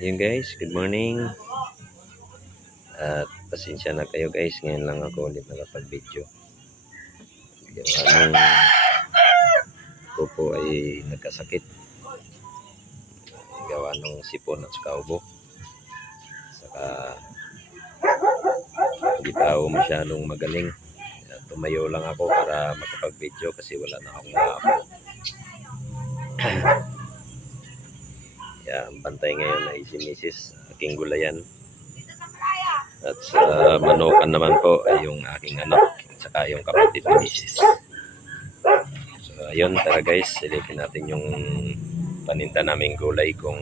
Yun guys, good morning. At pasensya na kayo guys, ngayon lang ako ulit nakapag-video. Yung ko po ay nagkasakit. Gawa ng sipon at saka ubo. Saka hindi pa ako masyadong magaling. Tumayo lang ako para makapag-video kasi wala na akong maabot. Ang bantay ngayon ay si Mrs. aking gulayan. At sa manukan naman po ay yung aking anak at saka yung kapatid ni Mrs. So ayun, tara guys, silipin natin yung paninda naming gulay kung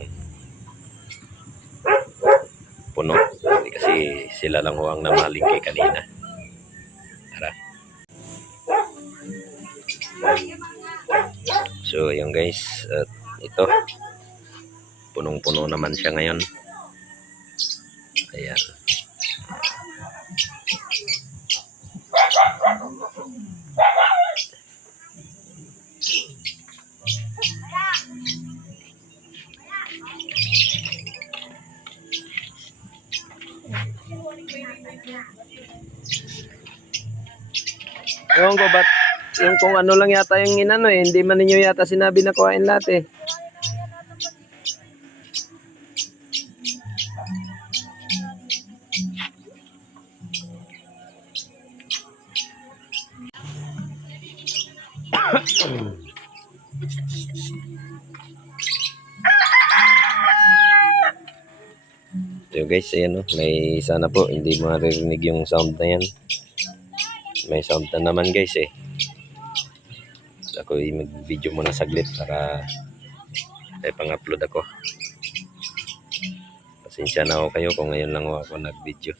puno. Kasi sila lang ho ang namalingki kanina. Tara. So ayun guys, at ito punong-puno naman siya ngayon. Ayan. Ewan ko ba't yung kung ano lang yata yung inano hindi man ninyo yata sinabi na kuhain lahat eh. So guys, ayan o, may sana po hindi maririnig yung sound na yan. May sound na naman guys eh. Ako mag-video muna saglit para ay pang-upload ako. Pasensya na ako kayo kung ngayon lang ako nag-video.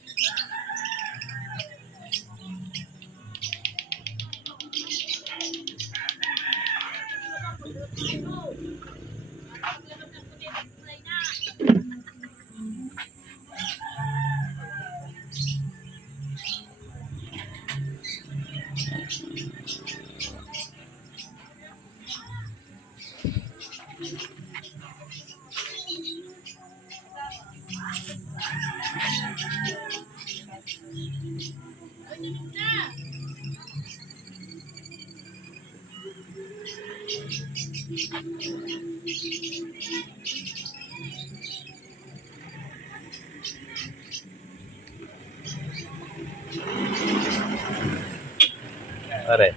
Pare.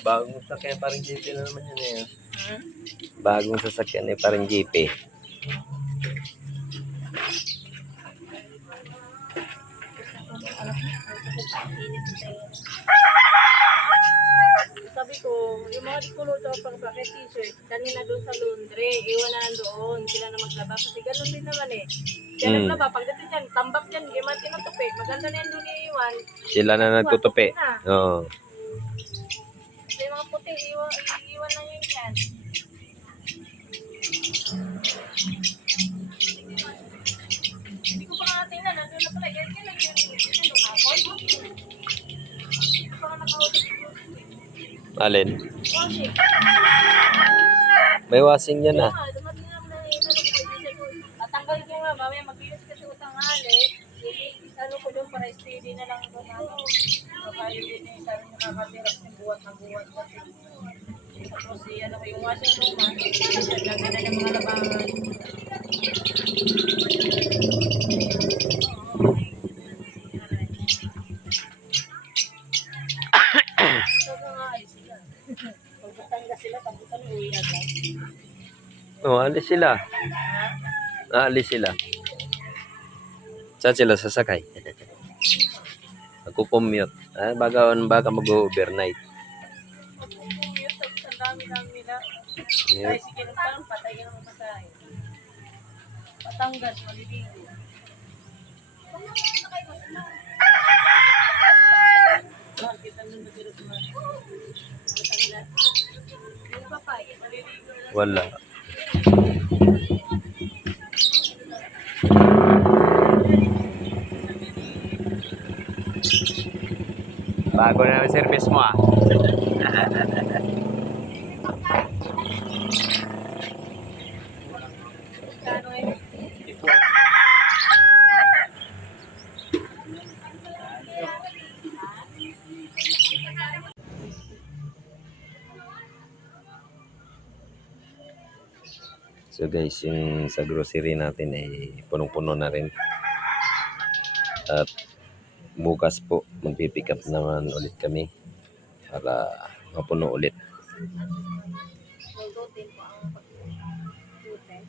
Bagong sasakyan parang JP na naman yan eh. Bagong sasakyan eh parang JP. Sabi ko, yung mga kulot o pang bucket t-shirt, kanina doon sa laundry, iwan na nandoon, sila na maglaba. Kasi ganun din naman eh. Kaya naglaba, pagdating dyan, tambak dyan, giman tinutupi. Maganda na yan doon iiwan. Sila na nagtutupi. Oo. Kasi yung mga puti, iiwan na yun yan. Hindi ko pa nga tingnan, nandun na pala. Yan lang yun. Nandun ako. Hindi ko pa nga nakausap. Alin? Washing. May washing yan ah. Tatanggal ko nga, mamaya mag-iwas kasi utanghali. Ano ko doon para steady na lang doon. Kapayo din eh, sabi niya kakasirap ng buwan ng buwan. Tapos ano ko yung washing room, lagyan na ng mga labangan. Oh, alis sila. Alis sila. Saan sila sasakay? Ako commute. Baka mag-overnight. Ang dami-dami nila. Yeah. Ay, sige, parang patay ka naman patay. Patangas, maliligo. Kita nung matira sa mga. Yung papay, maliligo. Wala. Bago na ang service mo ah. Kano eh. So guys, yung sa grocery natin ay punong-puno na rin. At bukas po magpipick up naman ulit kami para mapuno ulit. Lulutin po ang pag-luten.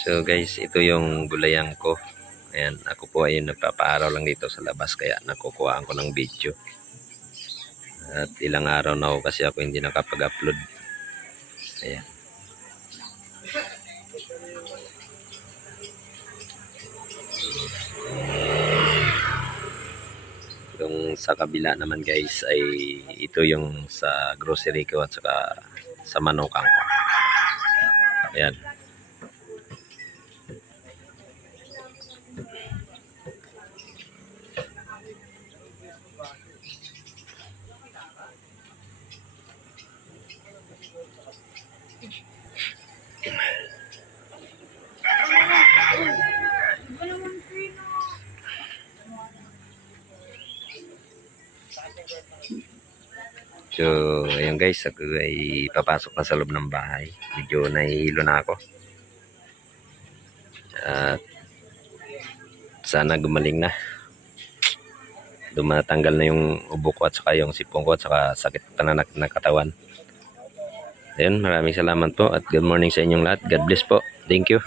So guys, ito yung gulayan ko. Ayan, ako po ay nagpapaaraw lang dito sa labas kaya nakukuhaan ko ng video. At ilang araw na ako kasi ako hindi nakapag-upload. Ayan. Yung sa kabila naman guys ay ito yung sa grocery ko at saka sa manukan ko. Ayan. So, ayun guys, ako ay papasok na sa loob ng bahay. Medyo nahihilo na ako. At sana gumaling na. Dumatanggal na yung ubo ko at saka yung sipong ko at saka sakit pa na katawan. Ayun, maraming salamat po at good morning sa inyong lahat. God bless po. Thank you.